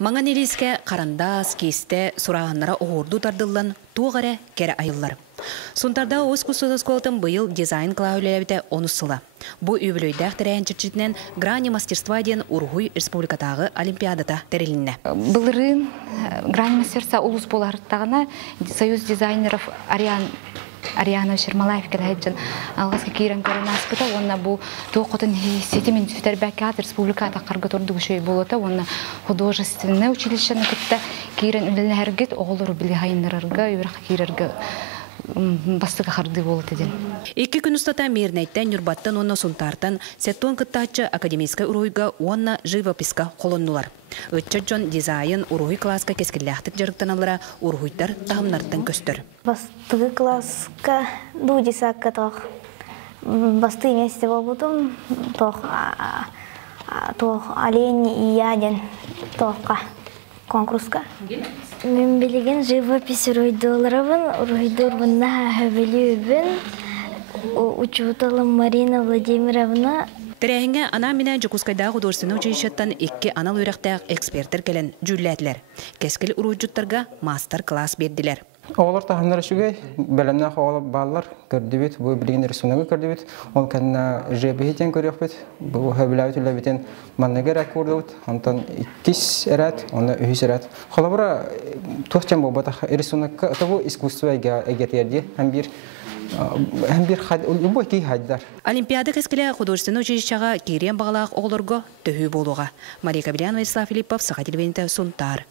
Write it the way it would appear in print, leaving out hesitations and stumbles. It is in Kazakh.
Маңан елеске қарандас, кесте, сұрағанлара оғырду тардылан туғаре кері айыллар. Сонтарда оз күсудыз қолтын бұйыл дизайн қылаулелебіте онысыла. Бұ өбілөйдәқ тірәйін чірчетінен грани мастерства ден Ургуй республикатағы олимпиадата тәрелінне. Бұлырын грани мастерства улус боларыттағына Союз дизайнеров Ариана Шермалаев келайджан алғасқа кейрен көрін аспыта, онна бұл тоқытын сетімен түфтербәкат республиката қарғы тұрды күшей болуыта, онна художественный училищені күтті кейрен үлілі әргет оғылыру білі ғайынларырға, өйірақ кейрергі бастыға қарды болуыты ден. Екі күн ұстата мернайттан үрбаттан онна сұнтартан сеттон күттачы академийска ұруйға онна живописка қолыннулар. Өтчі жон дизайн ұруй класска кескілләқтік жарықтан алыра ұруйдар тағымнардан көстір. Бастығы класска дудисакка тоқ. Басты месте болбудым тоқ олень и яден тоққа конкурска. Мен білген живопись уройдор бұнна хөбілі учуталым Марина Владимировна. Тәрәһіңе ана менә Жокускайдағы художественный училищеттан екі анал үйрәқтәк экспертер келен жүлләділер. Кескіл ұруйджуттарға мастер-класс берділер. Олар тахымнар шүгей, бәлемнәқ олар баллар көрдібет, бұл білген рисунағы көрдібет, ол кәнна жебехетен көрек бет, бұл хөбіләует үләбетен маннагер әк көрдібет, онтан 2 әрәт, оны 3 әрәт. Қолабыра тоқчан бұл батақ рисунаққа, бұл искусство әгетерде, һәм бір любой кей хайдар. Олимпиада кескілі художественный училищаға кейрен бағалақ оғылырға төхі болуға. Мария Кабелянова, Ислам Филиппов, Саха телевизионы Сунтар.